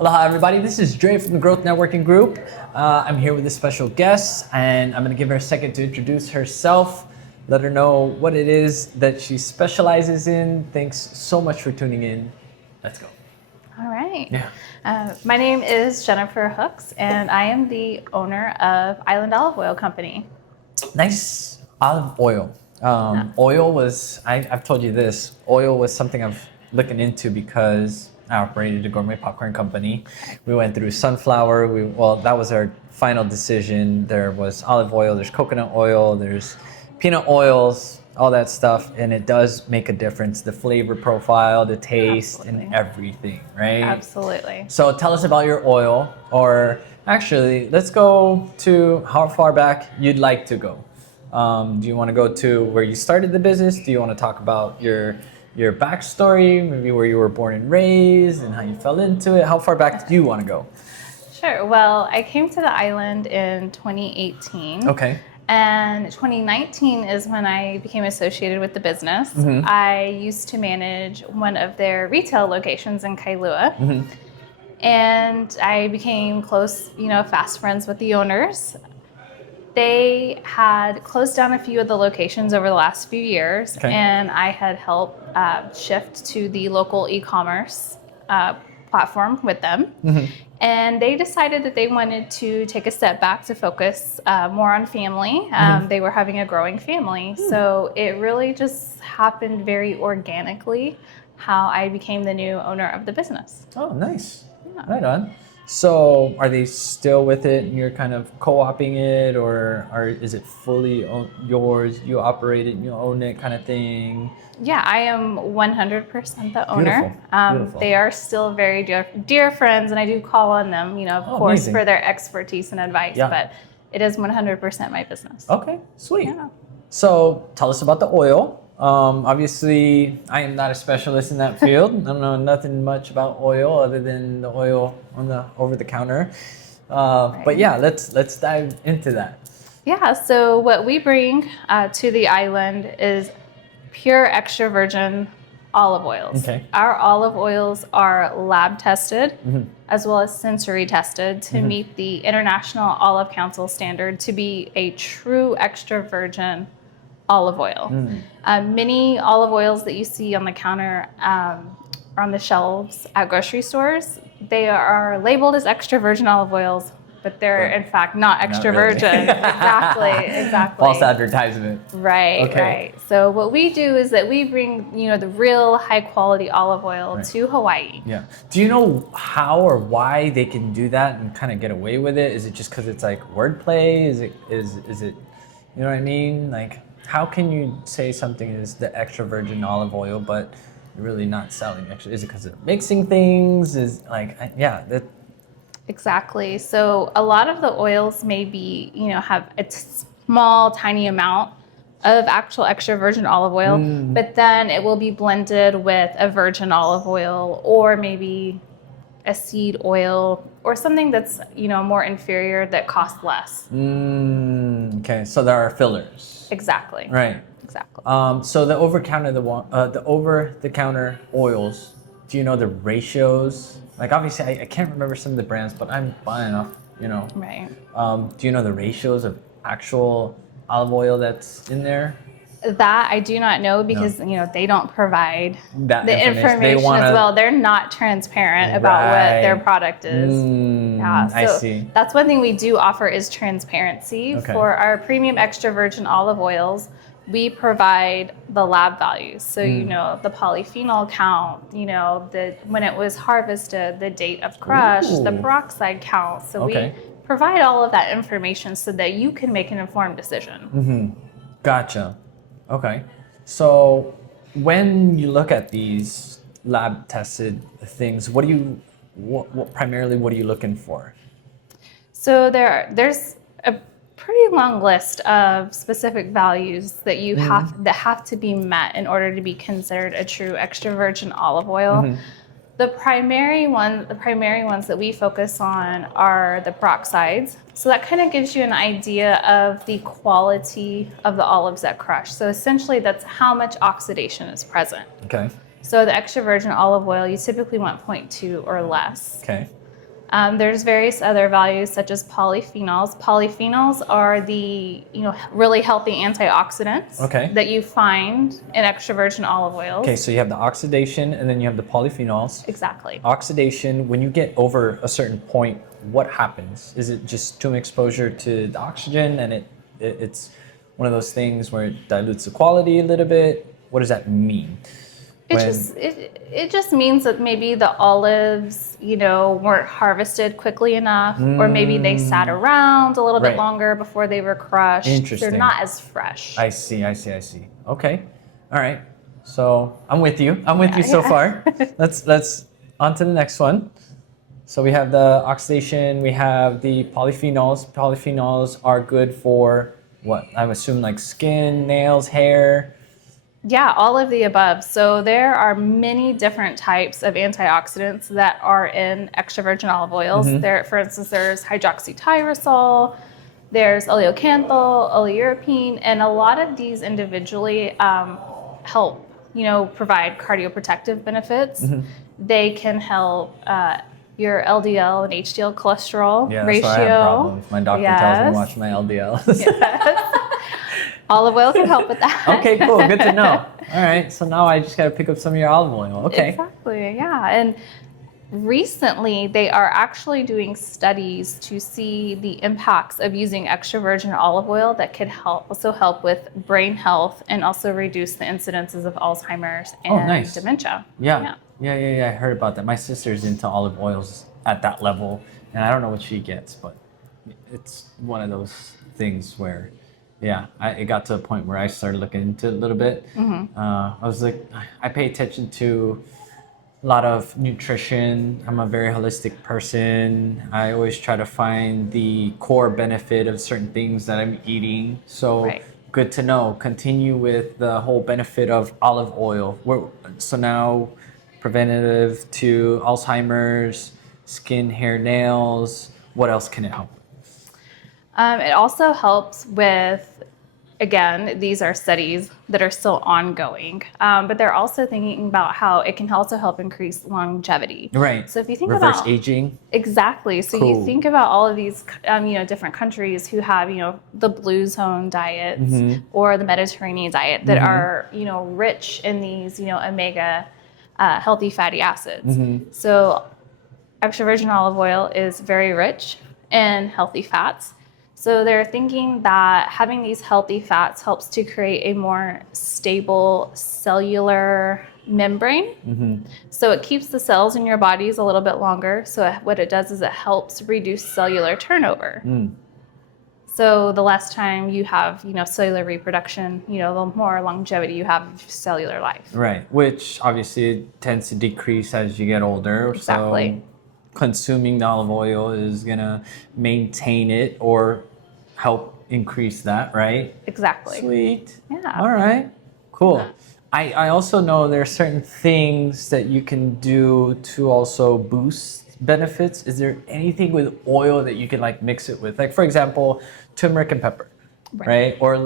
Aloha everybody, this is Dre from the Growth Networking Group. I'm here with a special guest and I'm going to give her a second to introduce herself, let her know what it is that she specializes in. Thanks so much for tuning in. Let's go. All right. Yeah. My name is Jennifer Hooks and I am the owner of Island Olive Oil Company. Nice olive oil. Oil was, I've told you this, oil was something I've looking into because I operated a gourmet popcorn company. We went through sunflower. That was our final decision. There was olive oil, there's coconut oil, there's peanut oils, all that stuff, and it does make a difference. The flavor profile, the taste, Absolutely. and everything, right? Absolutely. So tell us about your oil, or actually, let's go to how far back you'd like to go. Do you want to go to where you started the business? Do you want to talk about your backstory, maybe where you were born and raised and how you fell into it? How far back do you want to go? Sure. Well, I came to the island in 2018. Okay. And 2019 is when I became associated with the business. Mm-hmm. I used to manage one of their retail locations in Kailua. Mm-hmm. And I became close, fast friends with the owners. They had closed down a few of the locations over the last few years, Okay. and I had helped shift to the local e-commerce platform with them. Mm-hmm. And they decided that they wanted to take a step back to focus more on family. They were having a growing family. So it really just happened very organically how I became the new owner of the business. Oh, nice. Yeah. Right on. So are they still with it and you're kind of co-oping it, or is it fully yours, you operate it, you own it kind of thing? Yeah, I am 100% the owner. Beautiful. They are still very dear friends, and I do call on them, of course, amazing. for their expertise and advice, Yeah. but it is 100% my business. Okay, sweet. Yeah. So tell us about the oil. Obviously, I am not a specialist in that field. I don't know nothing much about oil other than the oil on the over the counter. But yeah, let's dive into that. Yeah, so what we bring to the island is pure extra virgin olive oils. Okay. Our olive oils are lab tested as well as sensory tested to meet the International Olive Council standard to be a true extra virgin olive oil. Many olive oils that you see on the counter on the shelves at grocery stores, they are labeled as extra virgin olive oils, but they're in fact not extra really. virgin. Exactly. False advertisement. Right, Okay. right. So what we do is that we bring, the real high quality olive oil to Hawaii. Yeah. Do you know how or why they can do that and kind of get away with it? Is it just because it's like wordplay? Is it, you know what I mean? Like, how can you say something is the extra virgin olive oil, but you're really not selling extra? Is it because they're mixing things? Exactly. So a lot of the oils may be, have a small, tiny amount of actual extra virgin olive oil, but then it will be blended with a virgin olive oil or maybe a seed oil or something that's, more inferior that costs less. Okay, so there are fillers. Exactly. Right. Exactly. So the over-the-counter oils, do you know the ratios? Like obviously, I can't remember some of the brands, but I'm buying enough, Right. Do you know the ratios of actual olive oil that's in there? That I do not know because, they don't provide That the information as well. They're not transparent about what their product is. Yeah, so I see. That's one thing we do offer is transparency. Okay. For our premium extra virgin olive oils, we provide the lab values. So, the polyphenol count, when it was harvested, the date of crush, the peroxide count. So we provide all of that information so that you can make an informed decision. Gotcha. Okay. So when you look at these lab tested things, what primarily what are you looking for? So there's a pretty long list of specific values that you have to be met in order to be considered a true extra virgin olive oil. The primary ones that we focus on are the peroxides. So that kind of gives you an idea of the quality of the olives that crush. So essentially that's how much oxidation is present. Okay. So the extra virgin olive oil, you typically want 0.2 or less. Okay. There's various other values such as polyphenols. Polyphenols are the really healthy antioxidants that you find in extra virgin olive oils. Okay, so you have the oxidation and then you have the polyphenols. Exactly. Oxidation, when you get over a certain point, what happens? Is it just too much exposure to the oxygen and it's one of those things where it dilutes the quality a little bit? What does that mean? It just means that maybe the olives, weren't harvested quickly enough, or maybe they sat around a little bit longer before they were crushed. Interesting. They're not as fresh. I see. Okay. All right. So I'm with you. I'm with you so far. Let's on to the next one. So we have the oxidation, we have the polyphenols. Polyphenols are good for what? I would assume like skin, nails, hair. Yeah, all of the above. So there are many different types of antioxidants that are in extra virgin olive oils. There, for instance, there's hydroxytyrosol, there's oleocanthal, oleurapine, and a lot of these individually help, provide cardioprotective benefits. They can help your LDL and HDL cholesterol ratio. That's why I have problems. My doctor tells me to watch my LDL. Yes. Olive oil can help with that. Okay, cool. Good to know. All right. So now I just got to pick up some of your olive oil. Okay. Exactly. Yeah. And recently, they are actually doing studies to see the impacts of using extra virgin olive oil that could also help with brain health and also reduce the incidences of Alzheimer's and dementia. Yeah. I heard about that. My sister's into olive oils at that level, and I don't know what she gets, but it's one of those things where, it got to a point where I started looking into it a little bit. I was like, I pay attention to a lot of nutrition. I'm a very holistic person. I always try to find the core benefit of certain things that I'm eating. So good to know. Continue with the whole benefit of olive oil. So now preventative to Alzheimer's, skin, hair, nails. What else can it help? It also helps with, again, these are studies that are still ongoing, but they're also thinking about how it can also help increase longevity. Right. So if you think reverse about aging. Exactly. So you think about all of these, different countries who have, the blue zone diets or the Mediterranean diet that are, rich in these, omega healthy fatty acids. So extra virgin olive oil is very rich in healthy fats. So they're thinking that having these healthy fats helps to create a more stable cellular membrane. So it keeps the cells in your bodies a little bit longer. So what it does is it helps reduce cellular turnover. So the less time you have, cellular reproduction, the more longevity you have of cellular life. Right, which obviously tends to decrease as you get older. Exactly. So consuming the olive oil is gonna maintain it or help increase that, right? Exactly. Sweet. Yeah. All right. Cool. Yeah. I also know there are certain things that you can do to also boost benefits. Is there anything with oil that you can mix it with? Like, for example, turmeric and pepper, right? Or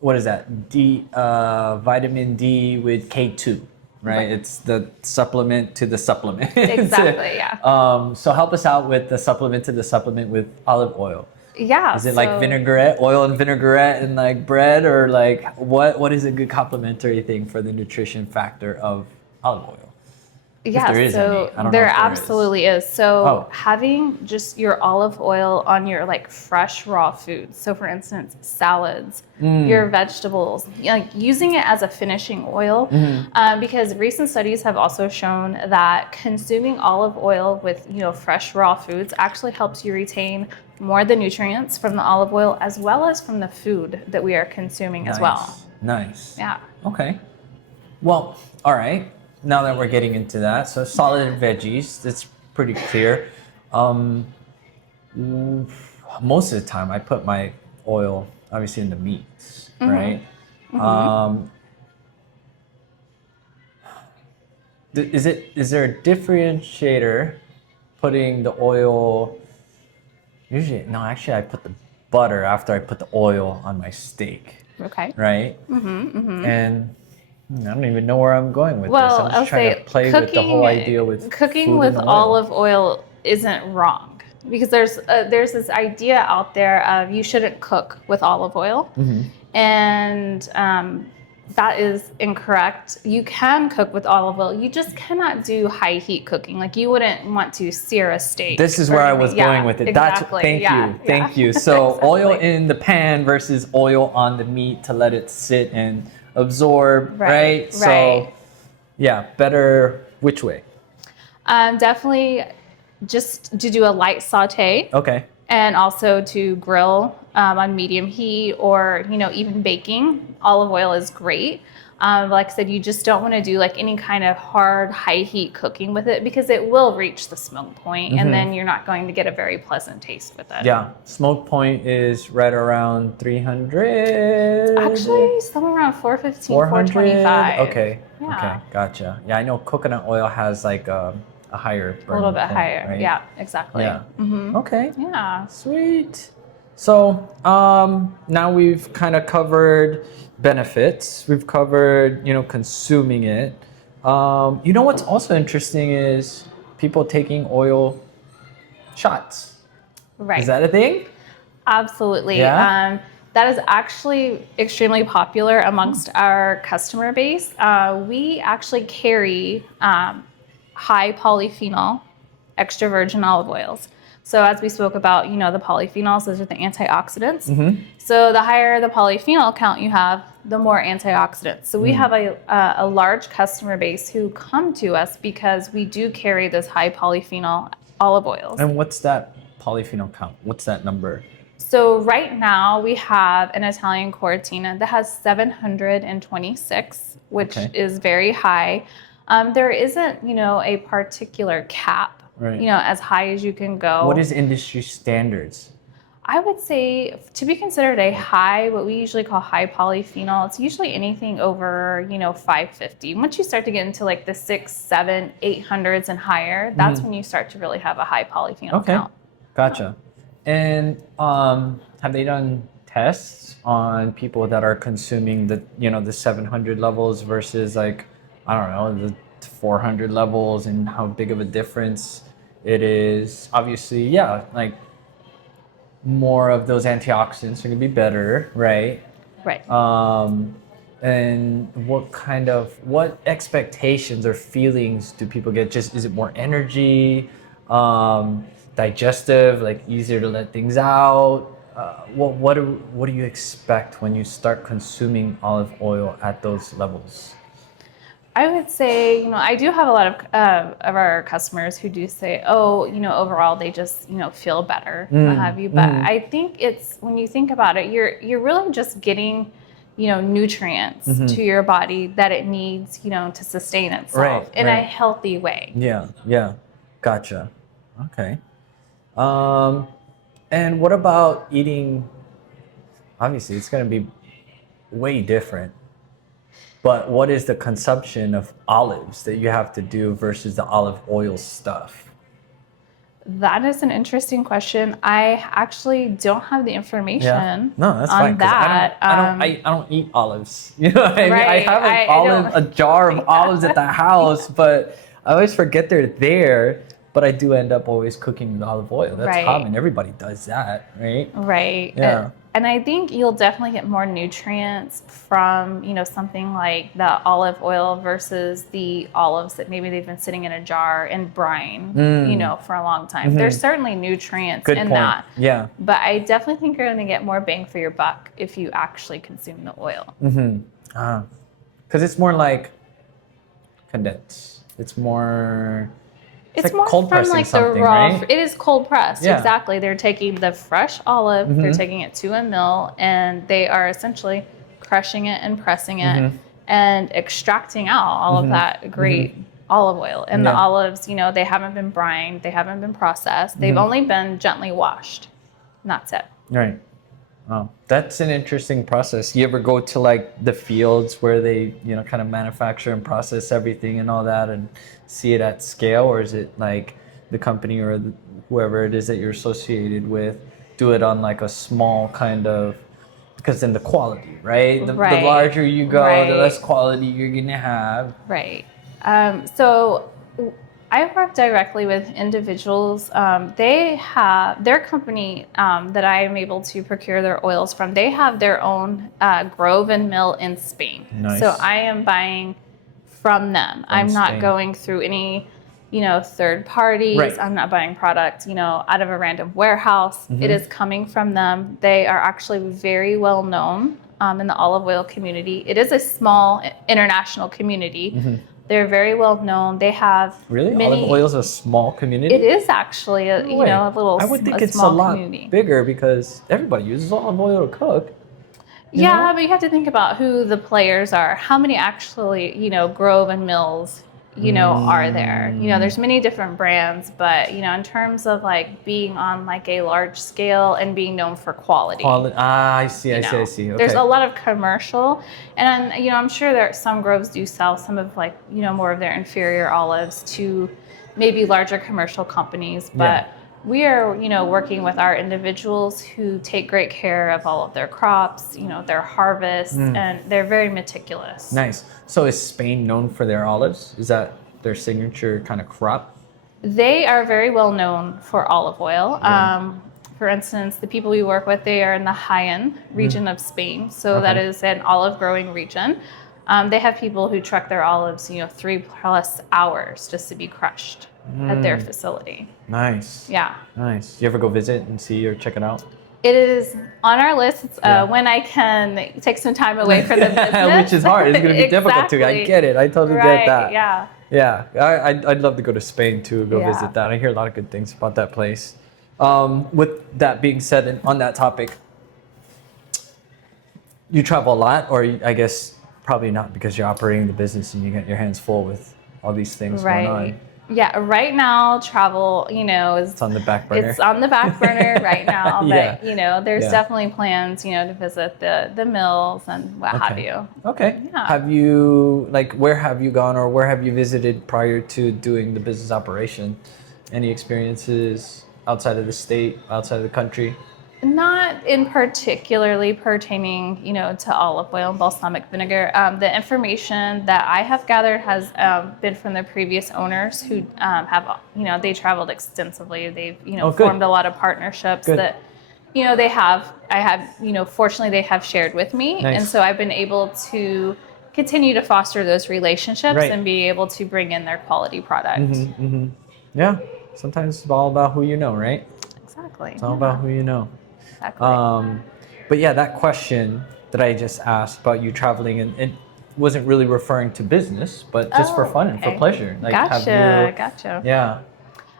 what is that? Vitamin D with K2. Right, it's the supplement to the supplement. Exactly, yeah. So help us out with the supplement to the supplement with olive oil. Yeah. Is it like vinaigrette, oil and vinaigrette and bread, or what is a good complementary thing for the nutrition factor of olive oil? Yeah, there absolutely is. So having just your olive oil on your fresh raw foods. So for instance, salads, your vegetables, using it as a finishing oil, because recent studies have also shown that consuming olive oil with fresh raw foods actually helps you retain more of the nutrients from the olive oil as well as from the food that we are consuming as well. Nice. Yeah. Okay. Well, all right. Now that we're getting into that, so solid veggies, it's pretty clear. Most of the time, I put my oil obviously in the meats, right? Is there a differentiator putting the oil? Usually, no. Actually, I put the butter after I put the oil on my steak. Okay. Right. And I don't even know where I'm going with this. I'm just trying to play with the whole idea with cooking with olive oil isn't wrong, because there's this idea out there of you shouldn't cook with olive oil, and that is incorrect. You can cook with olive oil. You just cannot do high heat cooking. Like, you wouldn't want to sear a steak. This is where I was going with it. Exactly. Thank you. So Exactly. oil in the pan versus oil on the meat to let it sit and absorb, right? So yeah, better which way? Definitely just to do a light saute. Okay. And also to grill on medium heat, or even baking. Olive oil is great. Like I said, you just don't want to do like any kind of hard high heat cooking with it, because it will reach the smoke point, and then you're not going to get a very pleasant taste with it. Yeah, smoke point is right around 300. Actually, somewhere around 415, 425. Okay. Yeah. Okay, gotcha. Yeah, I know coconut oil has like a higher burn A little bit point, higher. right? Yeah, exactly. Yeah. Okay. Yeah. Sweet. So now we've kind of covered benefits. We've covered, consuming it. What's also interesting is people taking oil shots. Right. Is that a thing? Absolutely. Yeah? That is actually extremely popular amongst our customer base. We actually carry high polyphenol extra virgin olive oils. So as we spoke about, the polyphenols, those are the antioxidants. So the higher the polyphenol count you have, the more antioxidants. So we have a large customer base who come to us because we do carry this high polyphenol olive oils. And what's that polyphenol count? What's that number? So right now we have an Italian Cortina that has 726, which is very high. There isn't, a particular cap. Right. As high as you can go. What is industry standards? I would say to be considered a high, what we usually call high polyphenol, it's usually anything over, 550. Once you start to get into like the 6, 7, 800s and higher, that's when you start to really have a high polyphenol count. Gotcha. And have they done tests on people that are consuming the 700 levels versus like, I don't know, the 400 levels, and how big of a difference it is? Obviously, like more of those antioxidants are gonna be better, right? Right. And what expectations or feelings do people get? Just, is it more energy, digestive, like easier to let things out? What do you expect when you start consuming olive oil at those levels? I would say, I do have a lot of our customers who do say, oh, overall they just, feel better, what have you. But I think it's, when you think about it, you're really just getting, nutrients to your body that it needs, to sustain itself in a healthy way. Yeah. Gotcha. Okay. And what about eating? Obviously, it's going to be way different. But what is the consumption of olives that you have to do versus the olive oil stuff? That is an interesting question. I actually don't have the information No, that's on fine, 'cause that. I don't eat olives. You know what I mean? I have a jar of olives at the house, but I always forget they're there. But I do end up always cooking with olive oil. That's common. Everybody does that, right? Right. Yeah. And I think you'll definitely get more nutrients from, something like the olive oil versus the olives that maybe they've been sitting in a jar and brine, for a long time. There's certainly nutrients in that. Yeah. But I definitely think you're going to get more bang for your buck if you actually consume the oil. Because it's more like condensed. It's more... It's like more cold from like the raw. Right? It is cold pressed. Yeah. Exactly. They're taking the fresh olive. They're taking it to a mill, and they are essentially crushing it and pressing it and extracting out all of that great olive oil. And the olives, they haven't been brined. They haven't been processed. They've only been gently washed. And that's it. Right. Wow, that's an interesting process. You ever go to like the fields where they, kind of manufacture and process everything and all that, and see it at scale, or is it like the company or whoever it is that you're associated with do it on like a small kind of, because then the quality, right? The larger you go, the less quality you're gonna have. Right. So I work directly with individuals. They have their company that I am able to procure their oils from. They have their own grove and mill in Spain. Nice. So I am buying from them. I'm not Spain. going through any, third parties. Right. I'm not buying product, out of a random warehouse. It is coming from them. They are actually very well known in the olive oil community. It is a small international community. They're very well known. They have Really? many. Olive oil is a small community? It is actually a No way. a little. I would think it's a small lot community. bigger because everybody uses olive oil to cook. You Yeah, know? but you have to think about who the players are. How many actually, grove and mills, are there? There's many different brands, but in terms of like being on like a large scale and being known for quality. I see. I see. Okay. There's a lot of commercial, and I'm sure there some groves do sell some of like more of their inferior olives to maybe larger commercial companies, but we are working with our individuals who take great care of all of their crops, their harvests, and they're very meticulous. Nice. So is Spain known for their olives? Is that their signature kind of crop? They are very well known for olive oil. For instance, the people we work with, they are in the Jaén region of Spain. So that is an olive growing region. They have people who truck their olives, 3+ hours just to be crushed at their facility. Nice. Yeah. Nice. You ever go visit and see or check it out? It is on our list when I can take some time away from the business. Which is hard. It's going to be difficult too. I get it. I totally get that. Yeah. Yeah. I'd love to go to Spain too, go visit that. I hear a lot of good things about that place. With that being said, and on that topic, you travel a lot, or I guess probably not because you're operating the business and you get your hands full with all these things going on. Yeah, right now travel, It's on the back burner. It's on the back burner right now, but there's Yeah. definitely plans, to visit the mills and what have you. Okay. Yeah. Have you where have you gone or where have you visited prior to doing the business operation? Any experiences outside of the state, outside of the country? Not in particularly pertaining, to olive oil and balsamic vinegar. The information that I have gathered has been from the previous owners who have, they traveled extensively. They've, formed a lot of partnerships that, fortunately they have shared with me. Nice. And so I've been able to continue to foster those relationships and be able to bring in their quality product. Yeah. Sometimes it's all about who you know, right? Exactly. It's all about who you know. Exactly. But yeah, that question that I just asked about you traveling, and it wasn't really referring to business, but just for fun and for pleasure. Gotcha. Yeah.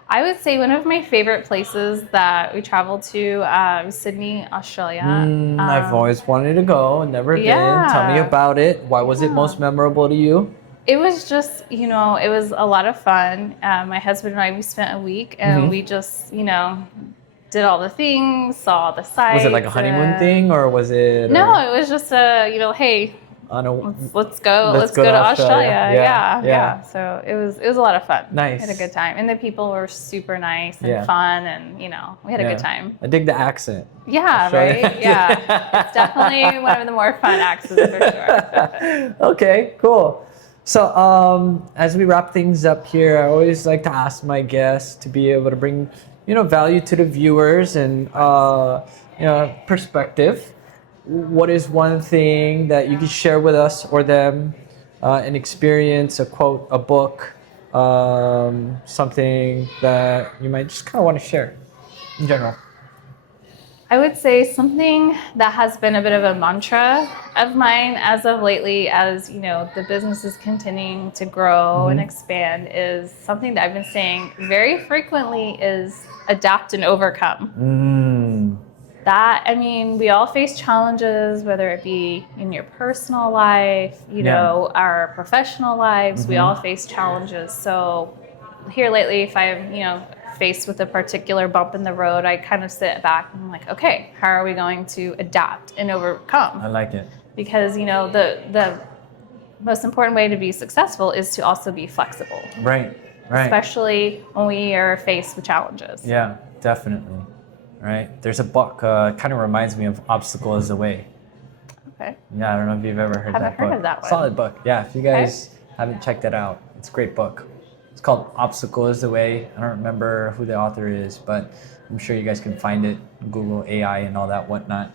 I would say one of my favorite places that we traveled to was Sydney, Australia. I've always wanted to go and never been. Tell me about it. Why was it most memorable to you? It was just, it was a lot of fun. My husband and I, we spent a week and we just, did all the things, saw all the sights. Was it like a honeymoon thing or was it? No, it was just hey, let's go to Australia. Yeah. So it was a lot of fun. Nice. We had a good time. And the people were super nice and fun and, we had a good time. I dig the accent. Yeah, Australia. right? Yeah. It's definitely one of the more fun accents for sure. Okay, cool. So as we wrap things up here, I always like to ask my guests to be able to bring value to the viewers and perspective. What is one thing that you could share with us or them, an experience, a quote, a book, something that you might just kind of want to share in general? I would say something that has been a bit of a mantra of mine as of lately, as the business is continuing to grow and expand, is something that I've been saying very frequently is adapt and overcome. That, we all face challenges, whether it be in your personal life, our professional lives, we all face challenges. So here lately, if I'm, faced with a particular bump in the road, I kind of sit back and I'm like, okay, how are we going to adapt and overcome? I like it. Because, the most important way to be successful is to also be flexible. Right. Especially when we are faced with challenges. Yeah, definitely. Right. There's a book, kind of reminds me of Obstacle is the Way. Okay. Yeah, I don't know if you've ever heard that book. Haven't heard of that one. Solid book. Yeah, if you guys haven't checked it out, it's a great book. It's called Obstacle is the Way. I don't remember who the author is, but I'm sure you guys can find it. Google AI and all that whatnot.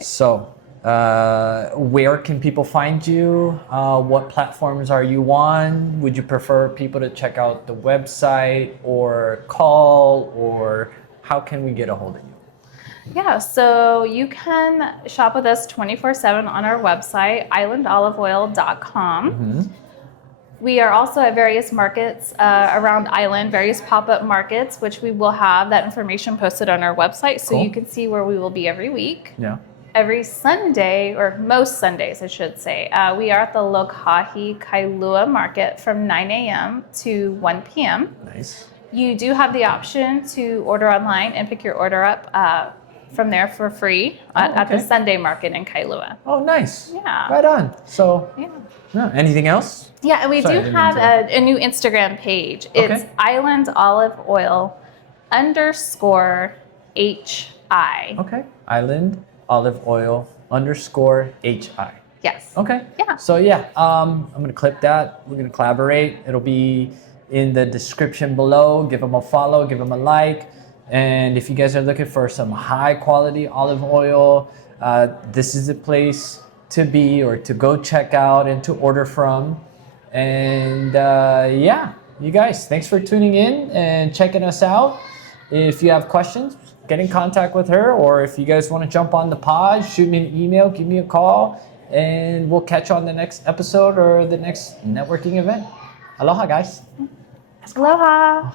So, where can people find you? What platforms are you on? Would you prefer people to check out the website or call, or how can we get a hold of you? Yeah, so you can shop with us 24/7 on our website, islandoliveoil.com. We are also at various markets around Island, various pop-up markets, which we will have that information posted on our website, so Cool. you can see where we will be every week. Yeah. Every Sunday, or most Sundays, I should say, we are at the Lokahi Kailua Market from 9 a.m. to 1 p.m. Nice. You do have the option to order online and pick your order up from there for free at the okay. Sunday market in Kailua. Oh, nice. Yeah. Right on. So, Yeah. anything else? Yeah, and we Sorry, I do didn't have mean a new Instagram page. It's Island Olive Oil _HI. Okay. Island Olive Oil _HI. Yes. Okay. Yeah. So yeah, I'm gonna clip that. We're gonna collaborate. It'll be in the description below. Give them a follow. Give them a like. And if you guys are looking for some high quality olive oil, this is the place to be or to go check out and to order from. And yeah, you guys, thanks for tuning in and checking us out. If you have questions, get in contact with her, or if you guys want to jump on the pod, shoot me an email, give me a call, and we'll catch you on the next episode or the next networking event. Aloha, guys. Aloha.